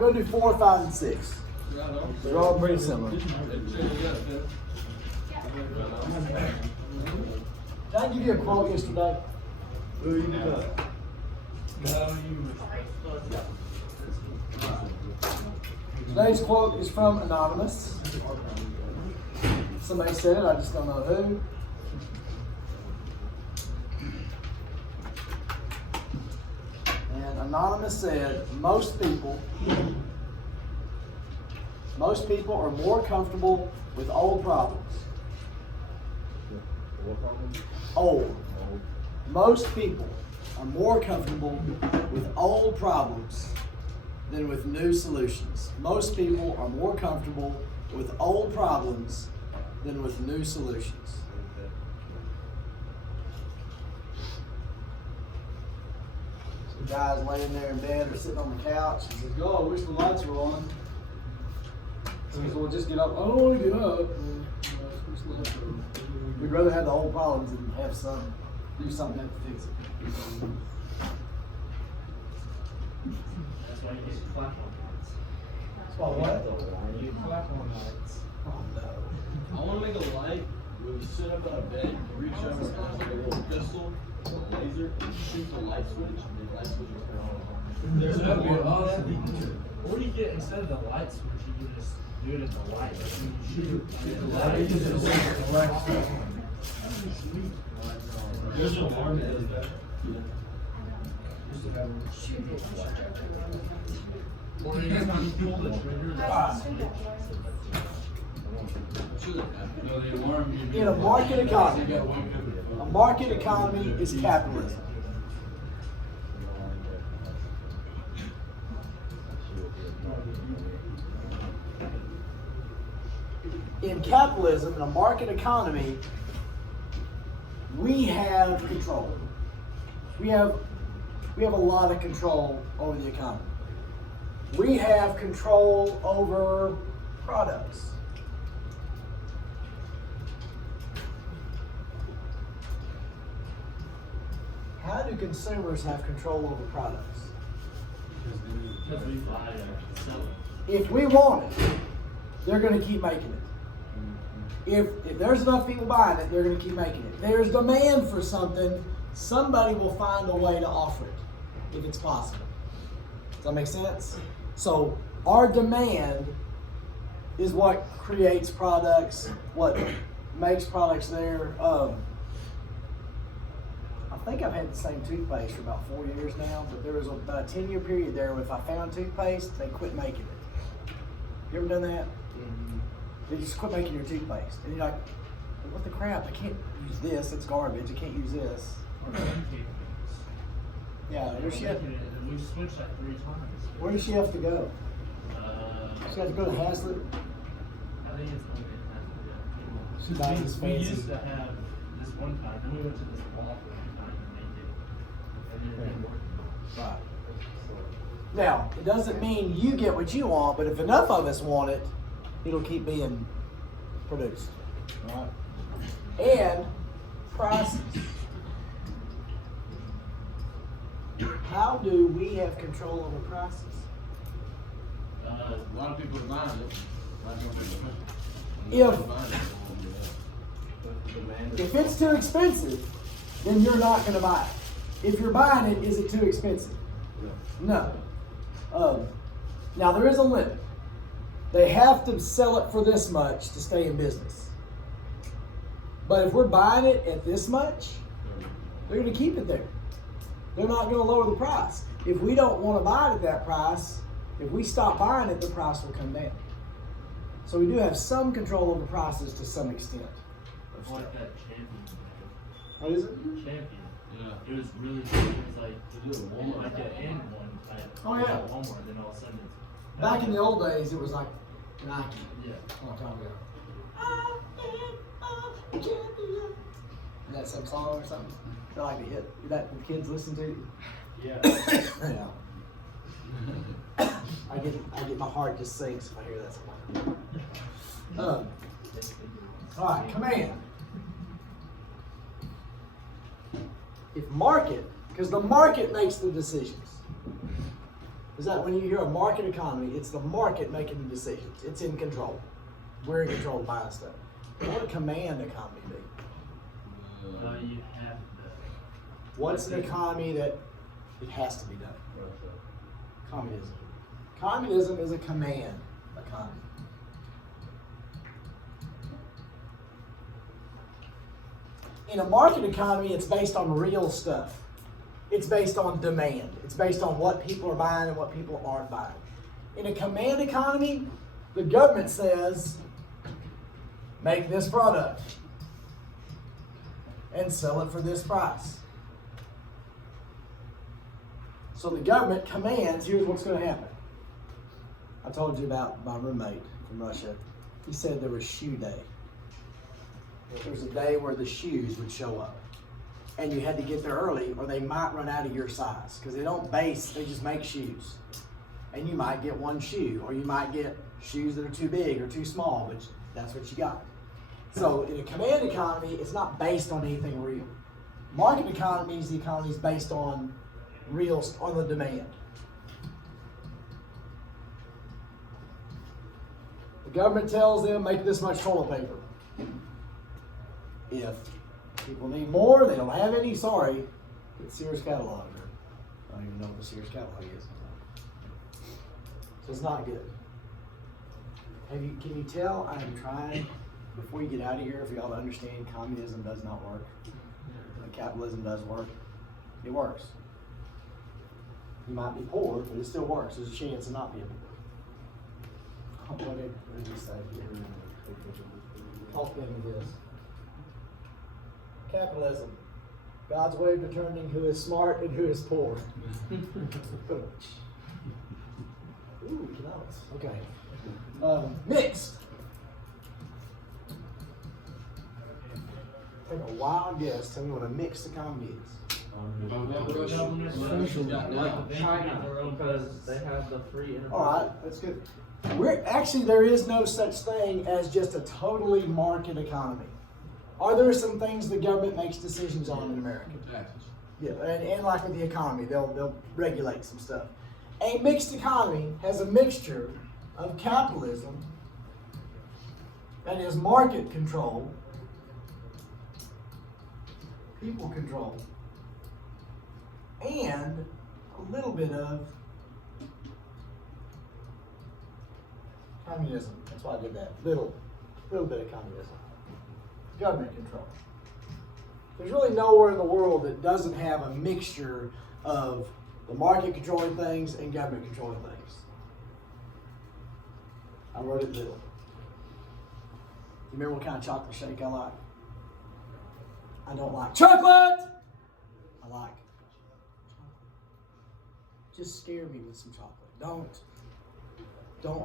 go do 4, 5, and 6. They're all pretty similar. Did I give you a quote yesterday? Today's quote is from Anonymous. Somebody said it, I just don't know who. And Anonymous said, most people are more comfortable with old problems. Old. Most people are more comfortable with old problems than with new solutions. Most people are more comfortable with old problems than with new solutions. Some guy's laying there in bed or sitting on the couch. He says, "Oh, I wish the lights were on." He says, "Well, just get up." "I don't want to get up." We'd rather have the old problems than have do something to fix it. That's why you get flap on lights. That's why what? You get flap on lights. Oh no. I want to make a light where you sit up on a bed, you reach up and have like a little pistol, a laser, and you shoot the light switch, and the light switch will turn on. There's no way all that. What do you get instead of the light switch? You can just do it at the light. You shoot the light. There's an alarm that does that. Or anytime you pull the trigger, In a market economy is capitalism. In capitalism, in a market economy, we have control. We have a lot of control over the economy. We have control over products. How do consumers have control over products? because we buy it and sell it. If we want it, they're going to keep making it. If there's enough people buying it, they're going to keep making it. There's demand for something, somebody will find a way to offer it, if it's possible. Does that make sense? So our demand is what creates products, what makes products there. I think I've had the same toothpaste for about 4 years now, but there was about a 10-year period there where if I found toothpaste, they quit making it. You ever done that? Mm-hmm. They just quit making your toothpaste. And you're like, what the crap? I can't use this. It's garbage. I can't use this. Yeah, where she have, we switched like 3 times. where does she have to go? She has to go to Hazlitt. I think it's only in Hazlitt, yeah. She buys this We fancy. used to have this one time, then we went to this mall for one time and they did. And it didn't work. Right. Now, it doesn't mean you get what you want, but if enough of us want it, it'll keep being produced. Right? And prices. How do we have control over prices? A lot of people are buying it. A lot of people are If it's too expensive, then you're not going to buy it. If you're buying it, is it too expensive? No. Now there is a limit. They have to sell it for this much to stay in business. But if we're buying it at this much, they're going to keep it there. They're not going to lower the price. If we don't want to buy it at that price, if we stop buying it, the price will come down. So we do have some control over prices to some extent. It's like that Champion. What is it? Champion. Yeah. It was really good. It was like, like an N one type. Oh, yeah. At Walmart, then all of a sudden it's. Back in the old days, it was like Nike. Yeah. A long time ago. I am a champion. Is that some song or something? I like to hit. That the kids listen to. Yeah. Yeah. I get my heart just sinks if I hear that song. All right, command. If market, because the market makes the decisions. is that when you hear a market economy, it's the market making the decisions. It's in control. We're in control of buying stuff. What would a command economy be? You have to. What's an economy that it has to be done? Communism. Communism is a command economy. In a market economy, it's based on real stuff. It's based on demand. It's based on what people are buying and what people aren't buying. In a command economy, the government says, make this product and sell it for this price. So the government commands, here's what's going to happen. I told you about my roommate from Russia. He said there was shoe day. There was a day where the shoes would show up. And you had to get there early or they might run out of your size. Because they don't base, they just make shoes. And you might get one shoe, or you might get shoes that are too big or too small, but that's what you got. So in a command economy, it's not based on anything real. Market economies, the economy is based on on the demand. The government tells them, make this much toilet paper. If people need more, they don't have any, sorry. Get Sears catalog. I don't even know what the Sears catalog is. So it's not good. Can you tell I am trying, before you get out of here, for y'all to understand communism does not work. Capitalism does work. It works. You might be poor, but it still works. There's a chance of not being poor. What did he say? Talk into this. Capitalism. God's way of determining who is smart and who is poor. Ooh, cannabis. Okay. Mixed. Take a wild guess. Tell me what a mixed economy is. China, because they have the free enterprise. All right, that's good. There is no such thing as just a totally market economy. Are there some things the government makes decisions on in America? Taxes. Yeah, and like with the economy, they'll regulate some stuff. A mixed economy has a mixture of capitalism, that is market control, people control, and a little bit of communism. That's why I did that. Little bit of communism. Government control. There's really nowhere in the world that doesn't have a mixture of the market controlling things and government controlling things. I wrote it little. You remember what kind of chocolate shake I like? I don't like chocolate! I like. Just scare me with some chocolate.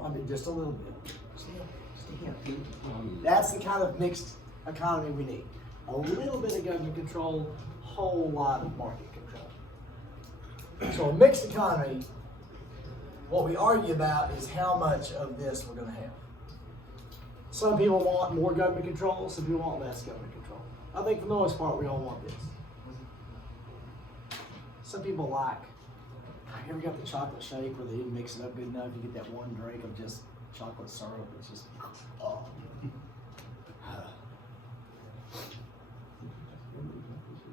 I mean, just a little bit. Just a hint. That's the kind of mixed economy we need. A little bit of government control, whole lot of market control. So a mixed economy, what we argue about is how much of this we're going to have. Some people want more government control, some people want less government control. I think for the most part, we all want this. Some people like, you ever got the chocolate shake where they didn't mix it up good enough? You get that one drink of just chocolate syrup. It's just, oh.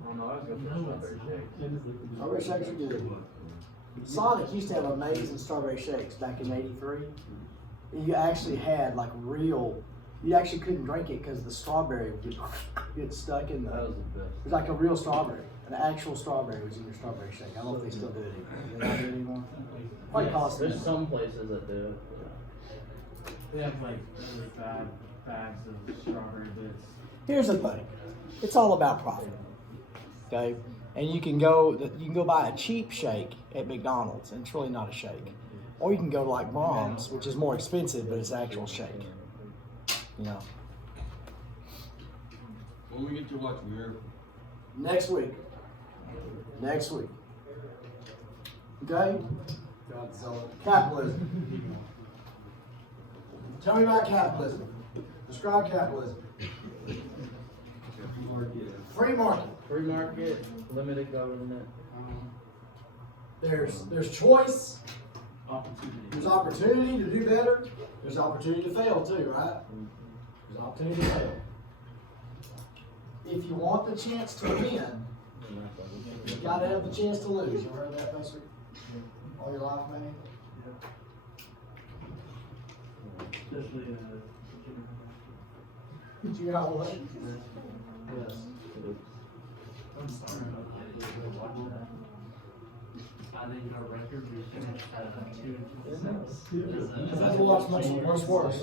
Oh no, I was going for strawberry shakes. Strawberry shakes are good. Sonic used to have amazing strawberry shakes back in '83. You actually had like you actually couldn't drink it because the strawberry would get stuck in That was the best. it was like a real strawberry. An actual strawberry was in your strawberry shake. I don't know if they still do it anymore. Do they not do it anymore? Quite costly. There's some places that do it. We have like 5 bags of strawberry bits. Here's the thing. It's all about profit. Okay? And you can go buy a cheap shake at McDonald's and it's really not a shake. Or you can go to like Brahms, which is more expensive, but it's an actual shake. You know. When we get to watch Miracle. Next week. Okay? Capitalism. Tell me about capitalism. Describe capitalism. Free market. Free market, limited government. There's choice There's opportunity to do better. There's opportunity to fail too, right? There's opportunity to fail. If you want the chance to win, you gotta have the chance to lose. You ever heard that, Pastor? All your life, man? Especially, Junior high what? Yes. I'm sorry, watch that. I think our record, we finished at 2-6. I've watched much worse.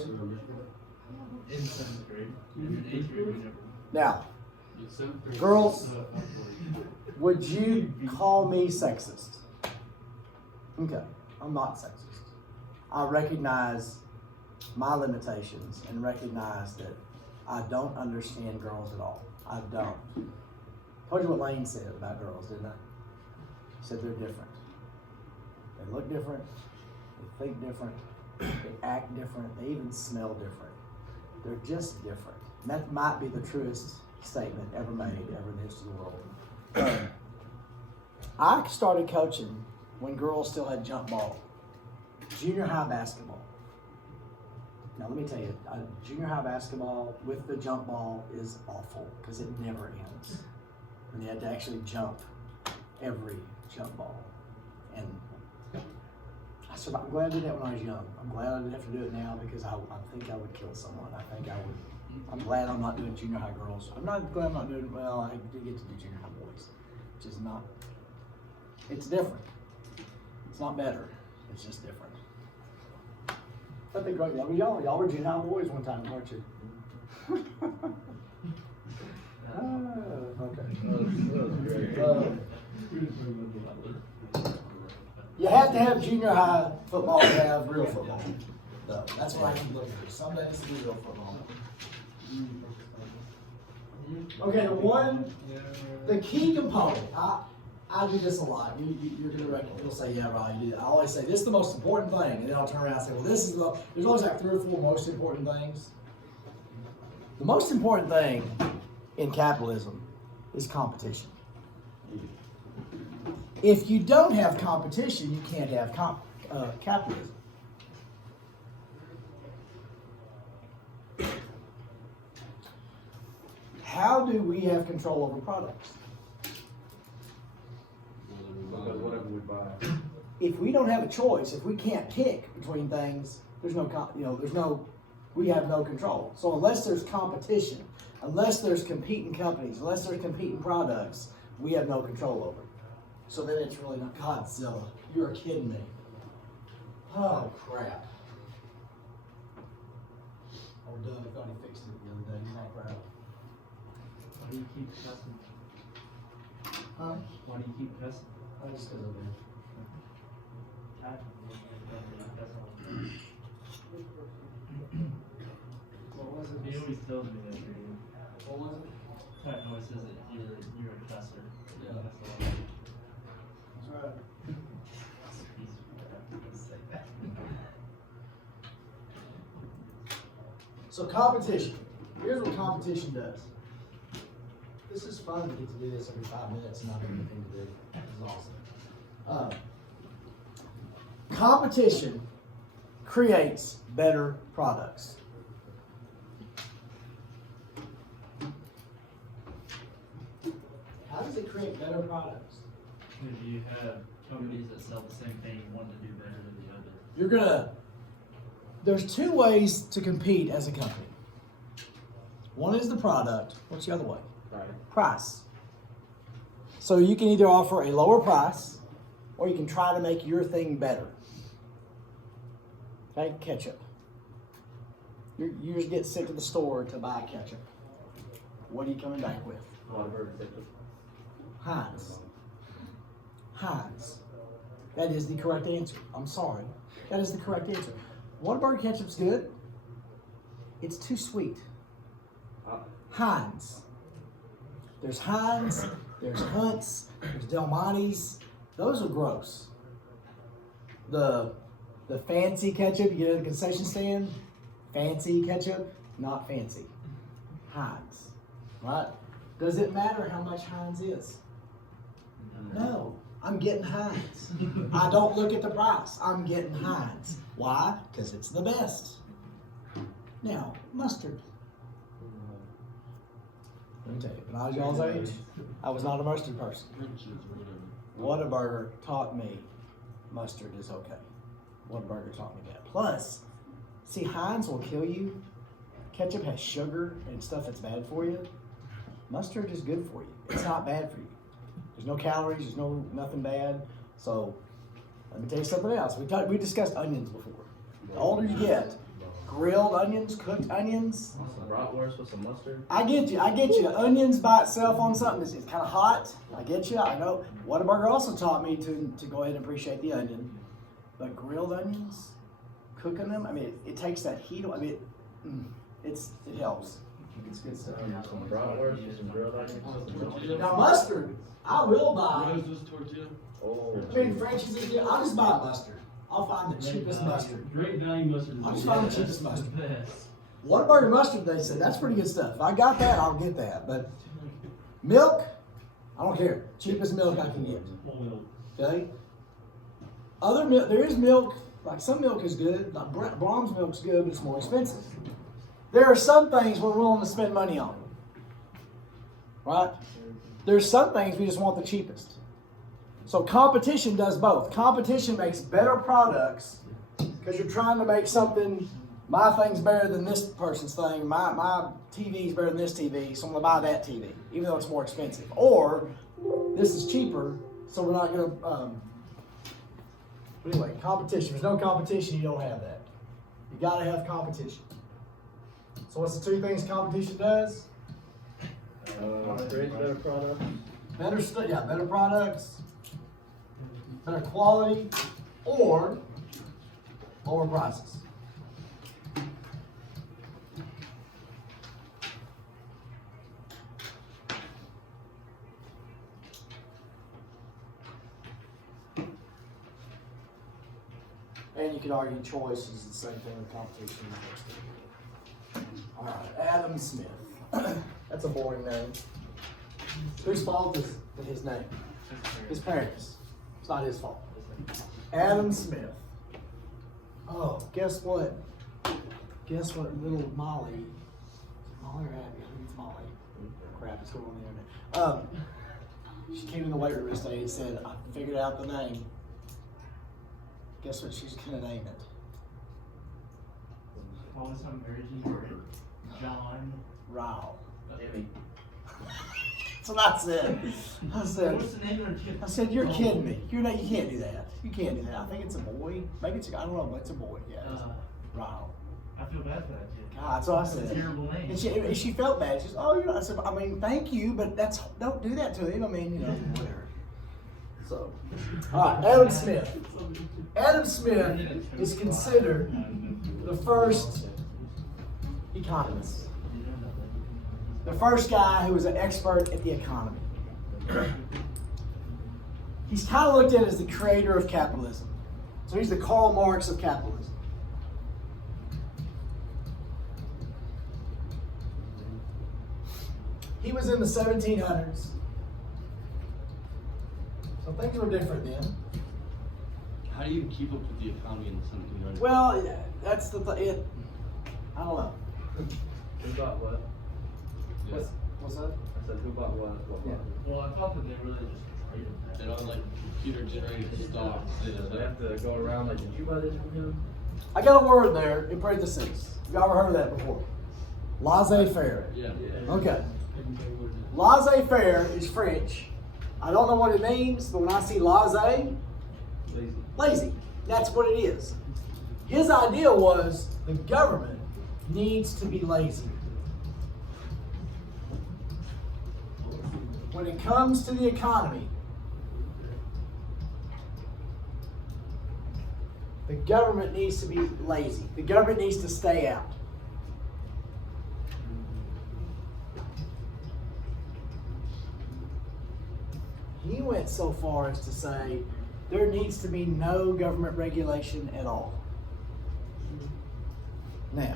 In 7th grade. In 8th grade, we never. Now, girls, would you call me sexist? Okay, I'm not sexist. I recognize my limitations and recognize that I don't understand girls at all. I don't. Told you what Lane said about girls, didn't I? He said they're different. They look different, they think different, they act different, they even smell different. They're just different. And that might be the truest statement ever made, ever in the history of the world. I started coaching when girls still had jump ball. Junior high basketball. Now let me tell you, junior high basketball with the jump ball is awful because it never ends. And you had to actually jump every jump ball. And I'm glad I did that when I was young. I'm glad I didn't have to do it now because I think I would kill someone. I think I would. I'm glad I'm not doing junior high girls. I'm not glad I'm not doing, well, I did get to do junior high boys, which is not, it's different. It's not better. It's just different. I think right, y'all were junior high boys one time, weren't you? Okay. You have to have junior high football to have real football. So that's what I keep looking for. Someday it's to be real football. Okay, the key component, I do this a lot. You're gonna reckon, you'll say, yeah, Rob, you do that. I always say, this is the most important thing. And then I'll turn around and say, well, this is there's always like 3 or 4 most important things. The most important thing in capitalism is competition. If you don't have competition, you can't have capitalism. How do we have control over products? Because whatever we buy. If we don't have a choice, if we can't pick between things, we have no control. So unless there's competition, unless there's competing companies, unless there's competing products, we have no control over it. So then it's really not Godzilla. You're kidding me. Oh crap. Oh, Doug thought he fixed it the other day. He's not proud. Why do you keep cussing? Huh? Why do you keep cussing? I just because I did. What was it? He always tells me that you're you. What was it? Pat always says that you're a cusser. Yeah. That's a lot. That's right. So competition. Here's what competition does. This is fun to get to do this every 5 minutes and not have anything to do. This is awesome. Competition creates better products. How does it create better products? If you have companies that sell the same thing, one to do better than the other. There's 2 ways to compete as a company. One is the product. What's the other way? Price. So you can either offer a lower price or you can try to make your thing better. Okay, ketchup. You just get sent to the store to buy ketchup. What are you coming back with? Heinz. Heinz. That is the correct answer. I'm sorry. That is the correct answer. Whataburger ketchup's good. It's too sweet. Heinz. There's Heinz, there's Hunt's, there's Del Monte's. Those are gross. The fancy ketchup you get at the concession stand, fancy ketchup, not fancy. Heinz. Right? Does it matter how much Heinz is? No. I'm getting Heinz. I don't look at the price. I'm getting Heinz. Why? Because it's the best. Now, mustard. Let me tell you, when I was y'all's age, I was not a mustard person. Whataburger taught me mustard is okay. Whataburger taught me that. Plus, see, Heinz will kill you. Ketchup has sugar and stuff that's bad for you. Mustard is good for you. It's not bad for you. There's no calories. There's nothing bad. So, let me tell you something else. We discussed onions before. The older you get, grilled onions, cooked onions. Some bratwurst with some mustard. I get you. Onions by itself on something is kind of hot. I get you. I know. Whataburger also taught me to go ahead and appreciate the onion. But grilled onions, cooking them, I mean, it takes that heat. I mean, it helps. It's good stuff. Some bratwurst with some grilled onions. Now mustard, I will buy. Roses tortilla. Oh. I mean, Frenchie's is good. I'll just buy mustard. I'll find the cheapest mustard. Great value mustard. I'll just find the cheapest mustard. Best. Whataburger mustard, they said, that's pretty good stuff. If I got that, I'll get that. But milk, I don't care. Cheapest milk I can get. Okay? Other milk, there is milk, like some milk is good. Like Brahms milk's good, but it's more expensive. There are some things we're willing to spend money on. Right? There's some things we just want the cheapest. So competition does both. Competition makes better products because you're trying to make something, my thing's better than this person's thing, my TV's better than this TV, so I'm gonna buy that TV, even though it's more expensive. Or this is cheaper, so we're not gonna, but anyway, competition. If there's no competition, you don't have that. You gotta have competition. So what's the two things competition does? Create better products. Better products, better quality, or lower prices. And you could argue choice is the same thing with competition. All right, Adam Smith. That's a boring name. Whose fault is his name? His parents. It's not his fault. Adam Smith. Oh, guess what? Guess what little Molly, Molly or Abby? I think it's Molly. Crap, it's going on the internet. She came in the weight room yesterday and said, I figured out the name. Guess what she's gonna name it? Call some virgin John. Rao. Jimmy. That's what I said. What's the name of the kid? I said, you're kidding me. You can't do that. You can't do that. I think it's a boy. Maybe it's I don't know, but it's a boy. Yeah. Rao. I feel bad for that kid. God, that's what I That's a said. terrible name. And she felt bad. She said, oh, I said, I mean, thank you, but don't do that to him. I mean, whatever. So, all right, Adam Smith. Adam Smith is considered the first economist. The first guy who was an expert at the economy. He's kind of looked at as the creator of capitalism. So he's the Karl Marx of capitalism. He was in the 1700s. So things were different then. How do you keep up with the economy in the 1700s? Well, that's I don't know. Who bought what? Yeah. What's that? I said who bought what? Yeah. Well, I thought that they really just traded that. They don't like computer generated stock. They just They have to go around like, did you buy this from him? I got a word there in parentheses. Y'all ever heard of that before? Laissez-faire. Yeah. Okay. Laissez-faire is French. I don't know what it means, but when I see laissez, Lazy. lazy. That's what it is. His idea was the government needs to be lazy. When it comes to the economy, the government needs to be lazy. The government needs to stay out. He went so far as to say there needs to be no government regulation at all. Now,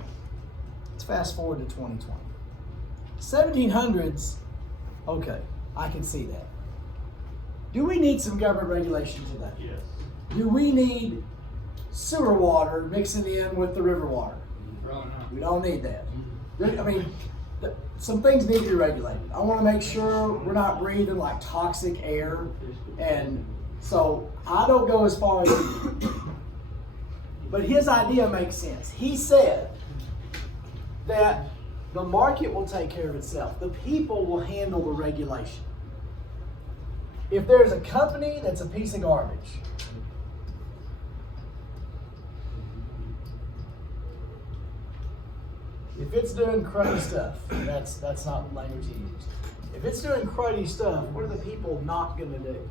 let's fast forward to 2020. 1700s, okay, I can see that. Do we need some government regulation today? Yes. Do we need sewer water mixing in with the river water? We don't need that. I mean, some things need to be regulated. I want to make sure we're not breathing like toxic air, and so I don't go as far as he did. But his idea makes sense. He said that the market will take care of itself. The people will handle the regulation. If there's a company that's a piece of garbage, if it's doing cruddy stuff, that's not the language he used. If it's doing cruddy stuff, what are the people not going to do?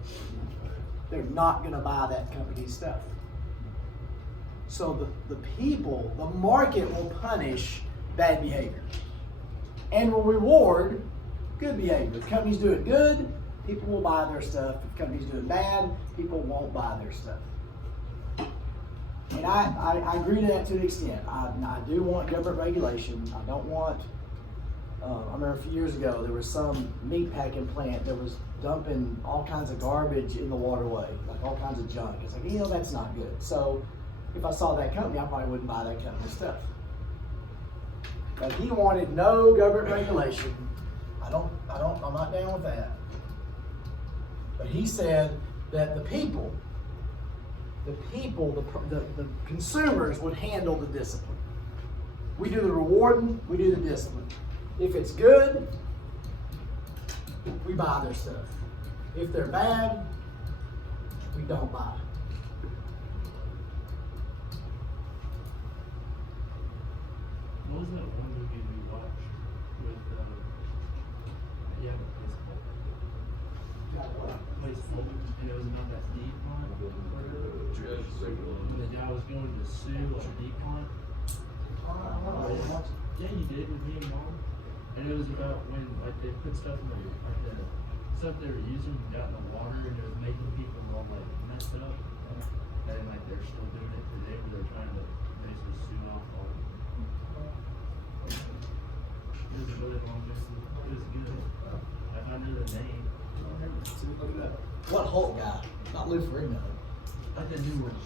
They're not going to buy that company's stuff. So the people, the market will punish bad behavior and will reward good behavior. If companies do it good, people will buy their stuff. If companies do it bad, people won't buy their stuff. And I agree to that to an extent. I do want government regulation. I don't want, I remember a few years ago, there was some meat packing plant that was dumping all kinds of garbage in the waterway, like all kinds of junk. It's like, that's not good. So if I saw that company, I probably wouldn't buy that company's stuff. But he wanted no government regulation. I'm not down with that. But he said that the consumers would handle the discipline. We do the rewarding, we do the discipline. If it's good, we buy their stuff. If they're bad, we don't buy. What was that one movie we watched with, Place Full, and it was about that deep pond? And the guy was going to sue a deep pond. Yeah, you did with me and Mom. And it was about when they put stuff in the stuff they were using got in the water, and it was making people all messed up. And they're still doing it today, where they're trying to basically sue off all. It was a really long movie. It was good. I knew the name. What Hulk guy? Not Lou Ferrigno. Like the new one.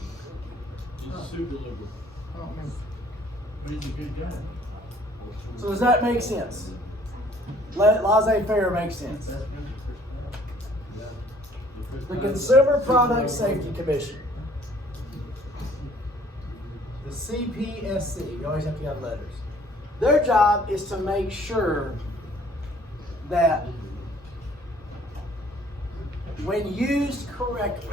Just sue delivery. I don't remember. But he's a good guy. So does that make sense? Laissez-faire makes sense. The Consumer Product Safety Commission, the CPSC, you always have to have letters. Their job is to make sure that when used correctly,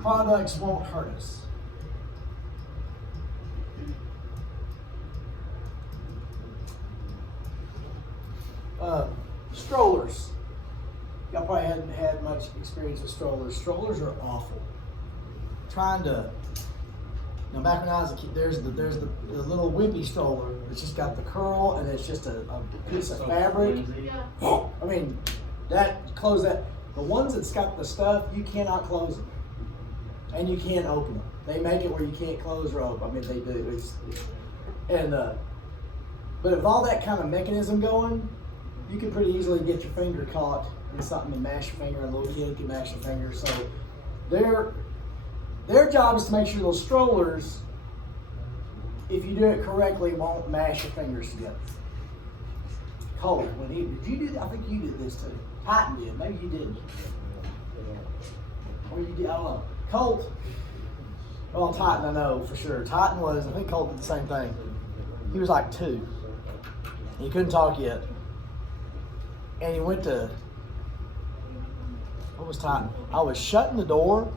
products won't hurt us. Strollers. Y'all probably hadn't had much experience with strollers. Strollers are awful. Back when I was a kid, there's the little wimpy stroller. It's just got the curl and it's just a piece of fabric. I mean, close that. The ones that's got the stuff, you cannot close them. And you can't open them. They make it where you can't close or open. I mean, they do. But with all that kind of mechanism going, you can pretty easily get your finger caught in something and mash your finger. A little kid can mash your finger. So their job is to make sure those strollers, if you do it correctly, won't mash your fingers together. Colt, did you do that? I think you did this too. Titan did. Maybe you didn't. Or you did. I don't know. Colt. Well, Titan, I know for sure. Titan I think Colt did the same thing. He was like 2. He couldn't talk yet. And he went to, what was Titan? I was shutting the door,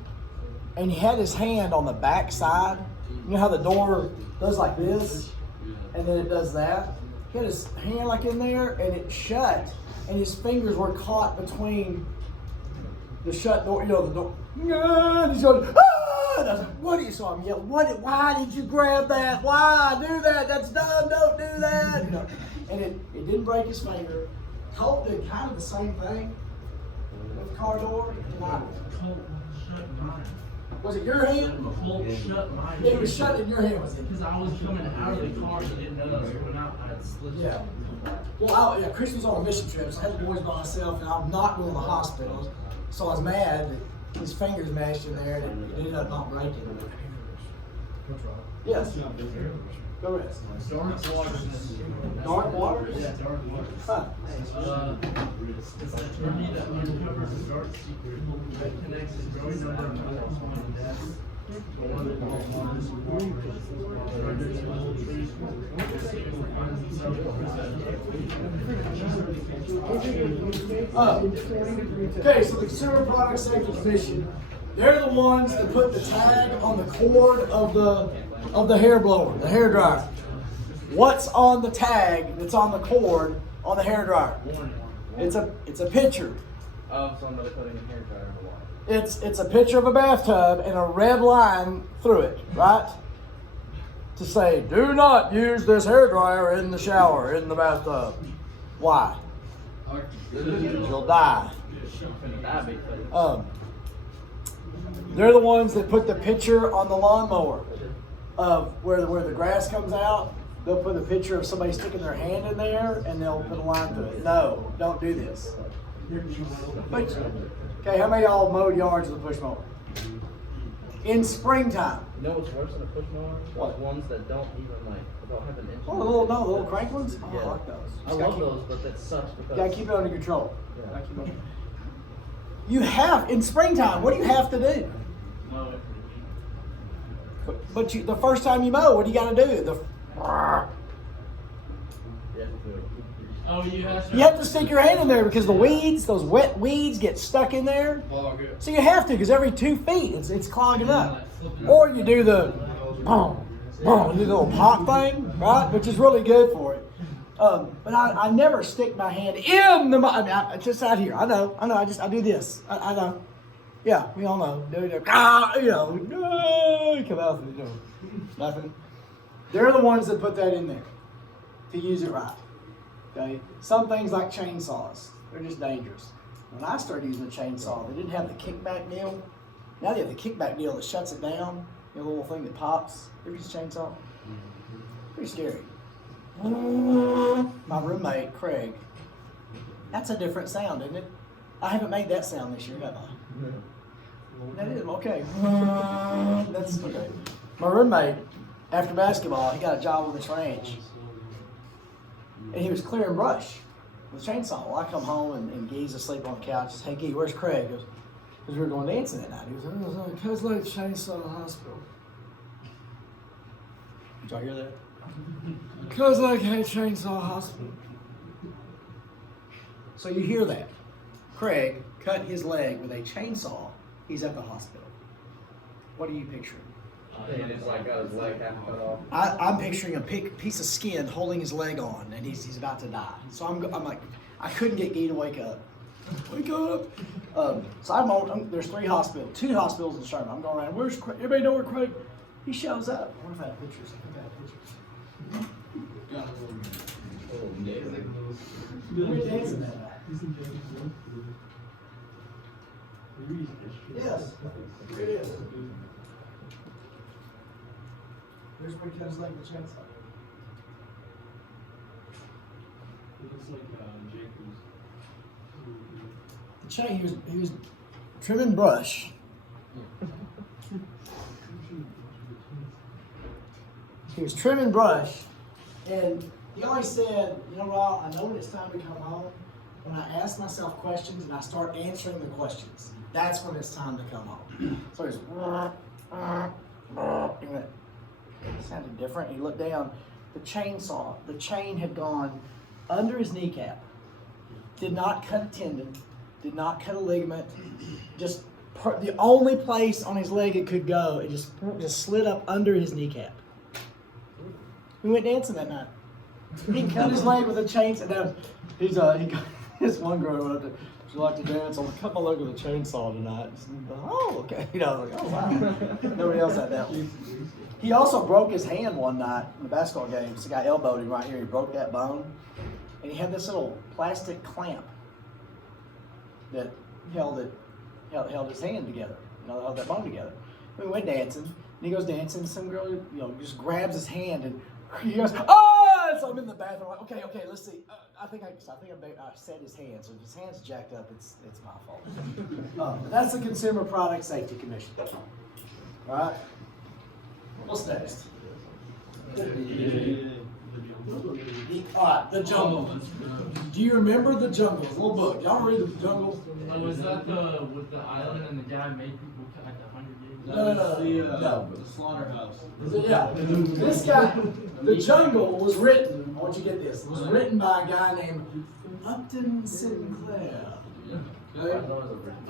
and he had his hand on the back side. You know how the door does like this, and then it does that? He had his hand like in there, and it shut, and his fingers were caught between the shut door, the door. And he's going, ah! And I was like, what do you saw him yell? Why did you grab that? Why do that? That's dumb, don't do that. And it didn't break his finger. Colt did kind of the same thing with the car door. Colt shut mine. Was it your hand? Colt shut mine. It was shut in your hand, was it? Because I was coming out of the car and didn't know that I was coming out. I had slipped. Yeah. Well, Chris was on a mission trip, so I had the boys by myself, and I'm not going to the hospital. So I was mad that his fingers mashed in there, and it ended up not breaking. Yes. Go rest. Dark water. Dark water? Yeah, dark water. Huh. It's an attorney that uncovers a dark secret that connects a growing number of unexplained deaths. One of the dark waters renders multiple truths. The secret finds himself Okay, so the Consumer Product Safety Commission, they're the ones that put the tag on the cord of the hair blower, the hair dryer. What's on the tag that's on the cord on the hair dryer? It's a picture. Of somebody putting a hair dryer in the water. It's a picture of a bathtub and a red line through it, right? To say, do not use this hair dryer in the shower, in the bathtub. Why? You'll die. They're the ones that put the picture on the lawnmower of where the grass comes out. They'll put a picture of somebody sticking their hand in there, and they'll put a line through it. No, don't do this. But, okay, how many of y'all mowed yards with a push mower? In springtime. You know what's worse than a push mower? What? Ones that don't even don't have an inch. Oh, the little crank ones? Oh, Yeah. I like those. I love those, but that sucks because. You gotta keep it under control. Yeah. You have, in springtime, what do you have to do? Mow it for the heat. But the first time you mow, what do you gotta do? Oh, you have to. You have to stick your hand in there because the weeds, those wet weeds, get stuck in there. So you have to, because every 2 feet it's clogging up. Or you do the boom, boom, you do the little pop thing, right? Which is really good for it. But I never stick my hand in the. I mean, just out here. I know. I do this. I know. Yeah, we all know. You come out and nothing. They're the ones that put that in there to use it right. Okay. Some things like chainsaws, they're just dangerous. When I started using a chainsaw, they didn't have the kickback deal. Now they have the kickback deal that shuts it down. The little thing that pops. Ever use a chainsaw? Pretty scary. My roommate, Craig, that's a different sound, isn't it? I haven't made that sound this year, have I? That is, okay. That's okay. My roommate, after basketball, he got a job with this ranch. And he was clearing brush with a chainsaw. Well, I come home and Gee's asleep on the couch. Says, hey, Gee, where's Craig? He goes, because we were going dancing that night. He goes, cuz like chainsaw in the hospital. Did y'all hear that? Cuz like hey chainsaw hospital. So you hear that. Craig cut his leg with a chainsaw. He's at the hospital. What are you picturing? And it's like got his leg half cut off. I'm picturing a piece of skin holding his leg on, and he's about to die. So I'm like, I couldn't get Guy to wake up. Wake up! So there's 2 hospitals in Sherman. I'm going around. Where's Craig? Everybody know where Craig? He shows up. I wonder if I have pictures. We're dancing that night. Yes, here it is. There's where he cut his leg with a chainsaw. It looks like Jacob's. The chain, he was trimming brush. He was trimming brush, and he always said, you know, Raul, I know when it's time to come home, when I ask myself questions and I start answering the questions, that's when it's time to come home. So he's, he went, it sounded different. He looked down, the chain had gone under his kneecap, did not cut a tendon, did not cut a ligament, just the only place on his leg it could go, it just slid up under his kneecap. We went dancing that night. He cut his leg with a chainsaw. He got this one girl went up to, she liked to dance. I'm like, cut my leg with a chainsaw tonight. Oh, okay. I was like, oh wow. Nobody else had that one. He also broke his hand one night in the basketball game. So the guy elbowed him right here. He broke that bone, and he had this little plastic clamp that held his hand together. Held that bone together. We went dancing. And he goes dancing. Some girl, just grabs his hand and He goes, oh! So I'm in the bathroom. Like, okay, let's see. I think I set his hands. So if his hands jacked up, it's my fault. That's the Consumer Product Safety Commission. All right. What's next? All right, The Jungle. Do you remember The Jungle? It's a little book. Y'all read The Jungle? Oh, was that with the island and the guy made people like 100 years? No. The slaughterhouse. Yeah. This guy, The Jungle was written, I want you to get this, it was written by a guy named Upton Sinclair. Okay?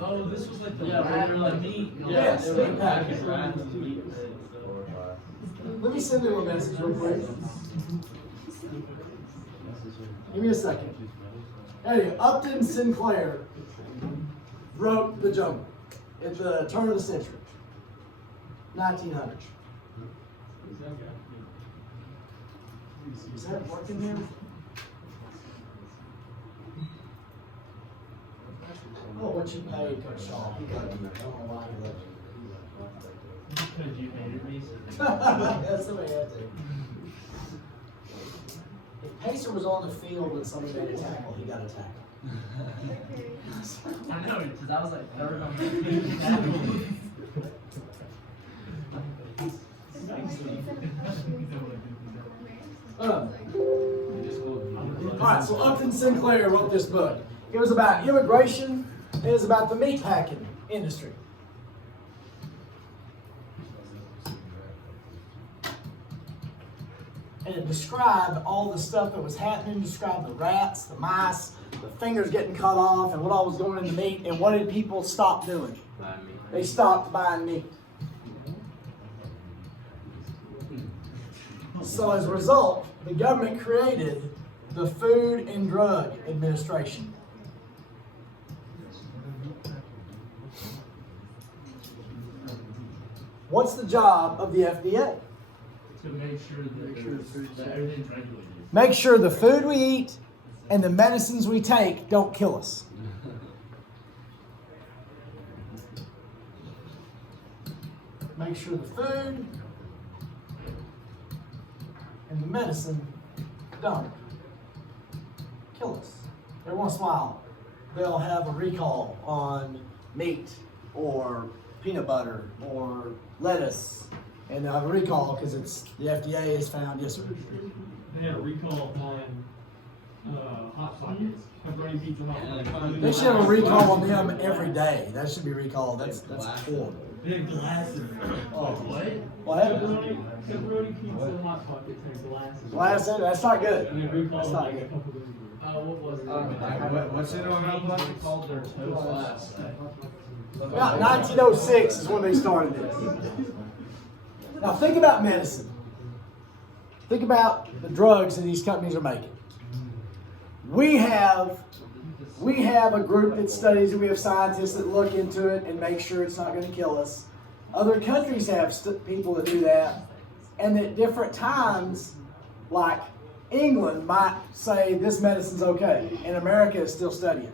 Oh, this was like the rat and the meat. Yes, meat package. Meat. Let me send him a message real quick. Give me a second. Anyway, Upton Sinclair wrote The Jungle at the turn of the century, 1900. Is that working there? Oh, what you paid for Shaw. He got you. I don't know why he left you. Because you hated me. That's the way I had to. If Pacer was on the field and somebody made a tackle, he got a tackle. I know, because I was like third on the tackle. Alright, so Upton Sinclair wrote this book. It was about immigration, and it was about the meat packing industry. And it described all the stuff that was happening, described the rats, the mice, the fingers getting cut off, and what all was going in the meat, and what did people stop doing? They stopped buying meat. So as a result, the government created the Food and Drug Administration. What's the job of the FDA? To make sure that everything's regulated. Make sure the food we eat and the medicines we take don't kill us. Make sure the food and the medicine don't kill us. Every once in a while, they'll have a recall on meat or peanut butter or lettuce. And they'll have a recall because it's the FDA has found, yes sir. They had a recall on Hot Pockets. Pepperoni pizza Hot Pockets. They should have a recall on them every day. That should be recalled. That's horrible. They had glasses. Oh, What? what happened? Pepperoni pizza Hot Pockets had glasses. Glasses? That's not good. And they recalled That's not like a good. couple days ago. What was it? What's it on Hot Pockets? They called their toast last. About 1906 is when they started this. Now think about medicine. Think about the drugs that these companies are making. We have a group that studies it. We have scientists that look into it and make sure it's not going to kill us. Other countries have people that do that. And at different times, like England might say this medicine's okay, and America is still studying.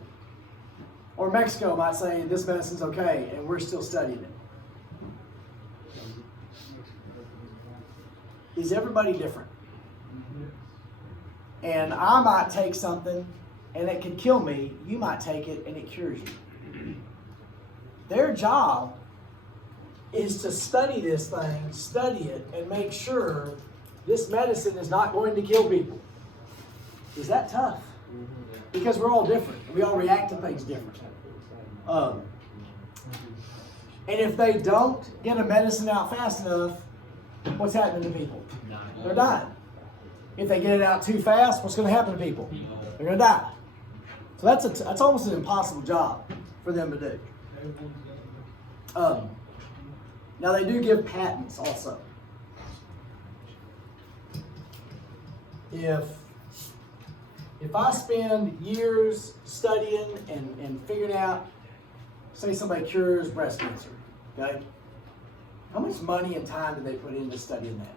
Or Mexico might say this medicine's okay, and we're still studying it. Is everybody different? And I might take something and it could kill me. You might take it and it cures you. Their job is to study this thing, study it, and make sure this medicine is not going to kill people. Is that tough? Because we're all different. We all react to things different. And if they don't get a medicine out fast enough, what's happening to people? They're dying. If they get it out too fast, what's going to happen to people? They're going to die. So that's almost an impossible job for them to do. Now they do give patents also. If I spend years studying and figuring out, say somebody cures breast cancer, okay? How much money and time do they put into studying that?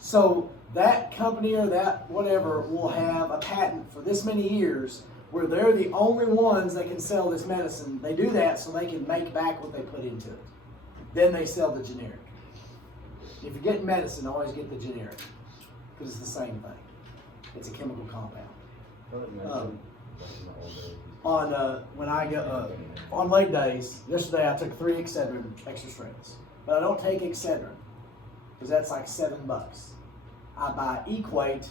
So that company or that whatever will have a patent for this many years where they're the only ones that can sell this medicine. They do that so they can make back what they put into it. Then they sell the generic. If you're getting medicine, always get the generic. but it's the same thing. It's a chemical compound. When I go on leg days, yesterday I took 3 Excedrin extra strengths, but I don't take Excedrin because that's like $7. I buy Equate.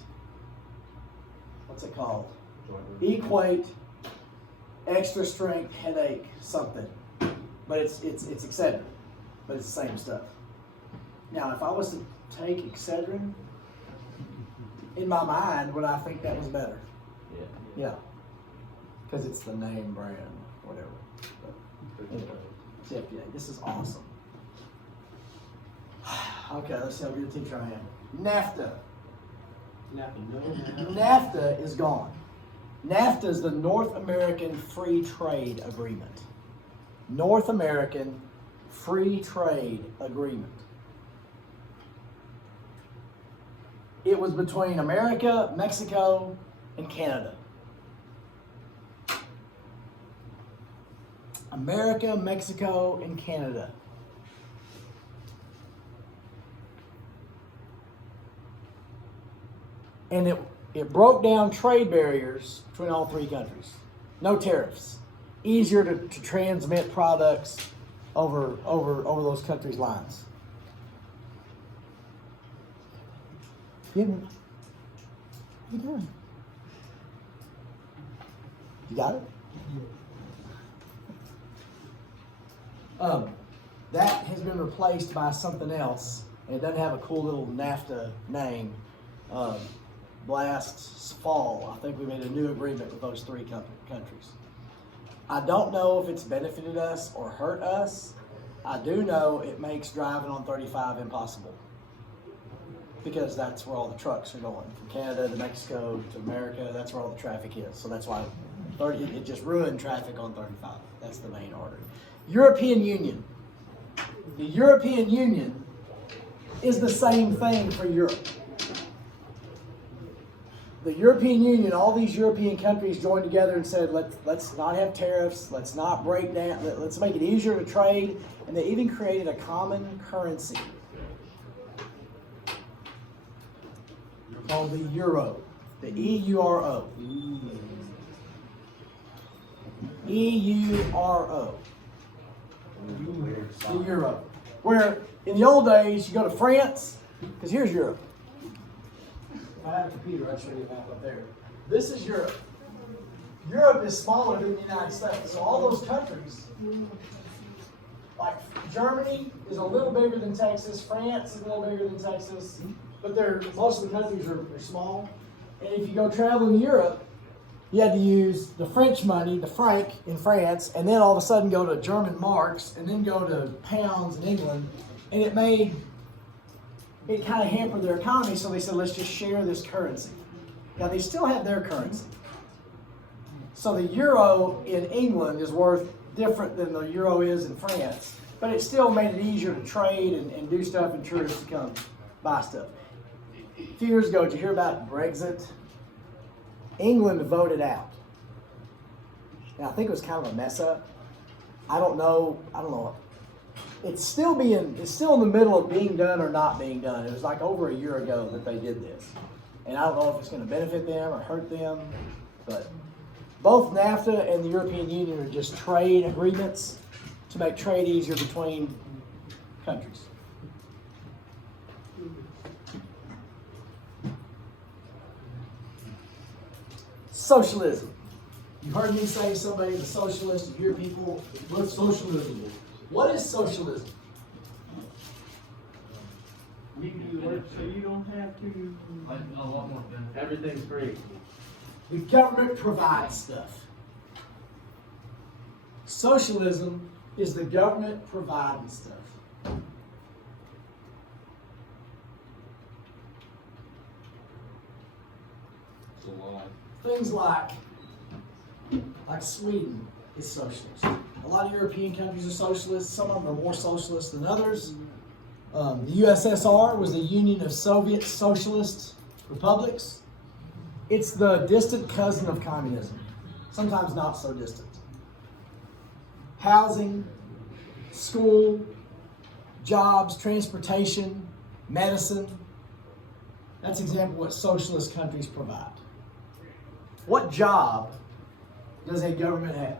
What's it called? Equate extra strength headache something, but it's Excedrin, but it's the same stuff. Now, if I was to take Excedrin, in my mind, would I think that was better? Yeah. Because it's the name brand, whatever. But anyway, it's FDA. This is awesome. Okay, let's see how good a teacher I am. NAFTA. NAFTA is gone. NAFTA is the North American Free Trade Agreement. North American Free Trade Agreement. It was between America, Mexico, and Canada. America, Mexico, and Canada. And it broke down trade barriers between all 3 countries. No tariffs. Easier to transmit products over those countries' lines. What are you doing? You got it? That has been replaced by something else, and it doesn't have a cool little NAFTA name. Last fall, I think we made a new agreement with those 3 countries. I don't know if it's benefited us or hurt us. I do know it makes driving on 35 impossible, because that's where all the trucks are going. From Canada to Mexico to America, that's where all the traffic is. So that's why it just ruined traffic on 35. That's the main artery. European Union. The European Union is the same thing for Europe. The European Union, all these European countries joined together and said, let's not have tariffs, let's not break down, let's make it easier to trade, and they even created a common currency called the euro, the EURO. EURO. The euro. Where in the old days, you go to France, because here's Europe. If I had a computer, I'd show you a map up there. This is Europe. Europe is smaller than the United States. So all those countries, like Germany is a little bigger than Texas, France is a little bigger than Texas, but most of the countries are small. And if you go traveling to Europe, you had to use the French money, the franc in France, and then all of a sudden go to German marks, and then go to pounds in England, and it kind of hampered their economy, so they said, let's just share this currency. Now, they still have their currency. So the euro in England is worth different than the euro is in France, but it still made it easier to trade and do stuff, and tourists to come buy stuff. A few years ago, did you hear about Brexit? England voted out. And I think it was kind of a mess up. I don't know. It's still in the middle of being done or not being done. It was like over a year ago that they did this. And I don't know if it's going to benefit them or hurt them, but both NAFTA and the European Union are just trade agreements to make trade easier between countries. Socialism. You've heard me say somebody's a socialist. You hear people, what's socialism? What is socialism? You do work so you don't have to. Like a lot more benefit. Everything's free. The government provides stuff. Socialism is the government providing stuff. It's a lie. Things like Sweden is socialist. A lot of European countries are socialist. Some of them are more socialist than others. The USSR was the Union of Soviet Socialist Republics. It's the distant cousin of communism. Sometimes not so distant. Housing, school, jobs, transportation, medicine. That's an example of what socialist countries provide. What job does a government have?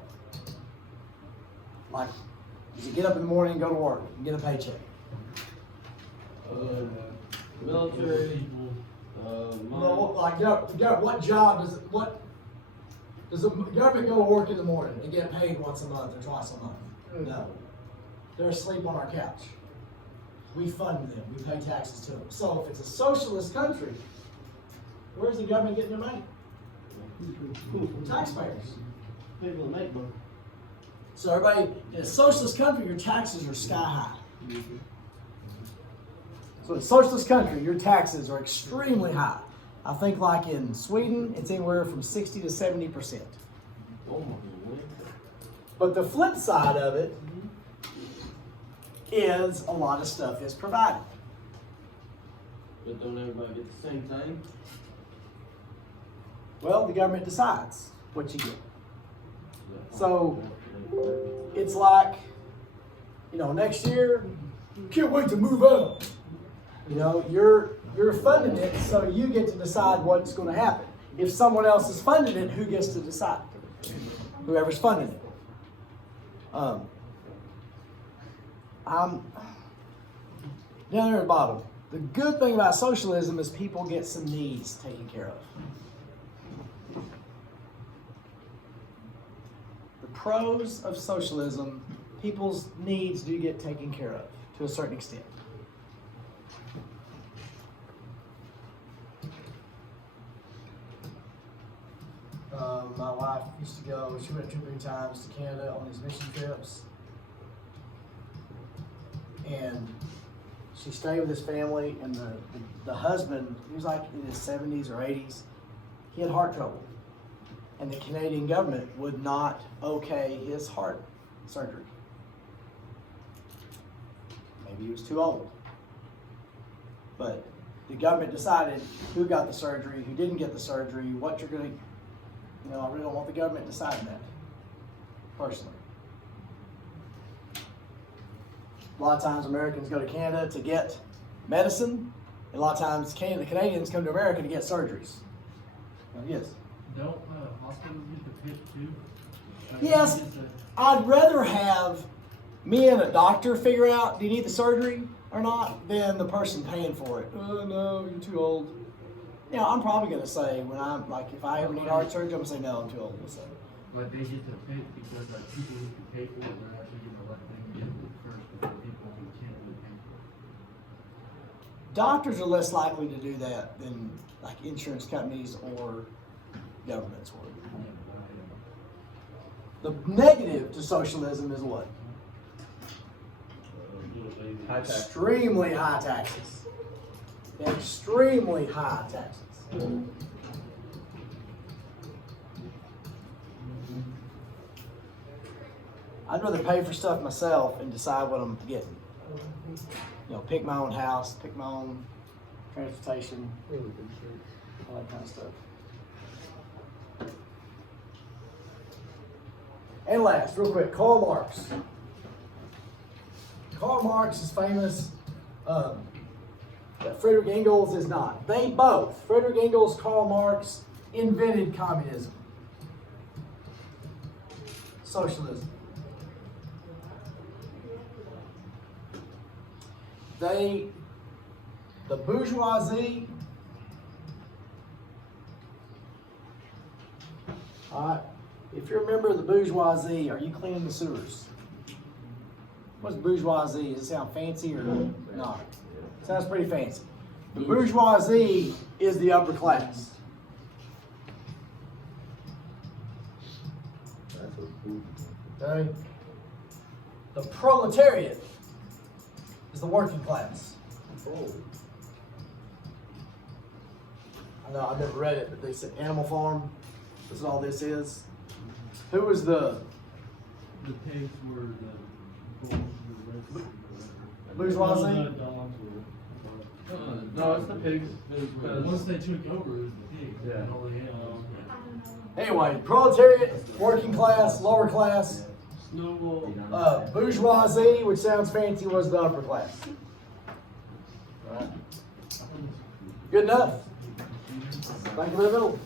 Like, does you get up in the morning and go to work and get a paycheck? Military. Well, like, what job does the government go to work in the morning and get paid once a month or twice a month? No. They're asleep on our couch. We fund them. We pay taxes to them. So if it's a socialist country, where's the government getting their money? From taxpayers. People that make money. So everybody, in a socialist country, your taxes are sky high. So in a socialist country, your taxes are extremely high. I think like in Sweden, it's anywhere from 60 to 70%. But the flip side of it is a lot of stuff is provided. But don't everybody get the same thing? Well, the government decides what you get. So it's like, next year, can't wait to move up. You're funding it, so you get to decide what's going to happen. If someone else is funding it, who gets to decide? Whoever's funding it. I'm down there at the bottom. The good thing about socialism is people get some needs taken care of. The pros of socialism, people's needs do get taken care of to a certain extent. My wife used to go, she went 2 or 3 times to Canada on these mission trips. And she stayed with his family, and the husband, he was like in his 70s or 80s, he had heart trouble. And the Canadian government would not okay his heart surgery. Maybe he was too old. But the government decided who got the surgery, who didn't get the surgery, what you're going to, I really don't want the government deciding that, personally. A lot of times Americans go to Canada to get medicine, and a lot of times the Canadians come to America to get surgeries. Yes? Don't hospitals get the pick too? Yes, I'd rather have me and a doctor figure out, do you need the surgery or not, than the person paying for it. Oh, no, you're too old. I'm probably going to say, if I ever need heart surgery, I'm going to say, no, I'm too old. Like, they get to pick because, people who can pay for it, they're actually going to let them get it first before people who can't really pay for it. Doctors are less likely to do that than, insurance companies or governments were. The negative to socialism is what? High tax. Extremely high taxes. Extremely high taxes. I'd rather pay for stuff myself and decide what I'm getting. Pick my own house, pick my own transportation, all that kind of stuff. And last, real quick, Karl Marx. Karl Marx is famous. That Friedrich Engels is not. They both, Friedrich Engels, Karl Marx, invented communism. Socialism. The bourgeoisie, alright, if you're a member of the bourgeoisie, are you cleaning the sewers? What's bourgeoisie? Does it sound fancy or not? Sounds pretty fancy. The bourgeoisie is the upper class. Okay? The proletariat is the working class. I know, I've never read it, but they said Animal Farm. This is all this is. Who was the pigs were the bourgeoisie? The dogs were. No, it's the pigs. Once they took over, it was the pigs. Yeah. And all the animals. Anyway, proletariat, working class, lower class. Snowball. Bourgeoisie, which sounds fancy, was the upper class. Right. Good Good enough. Thank you for the bill.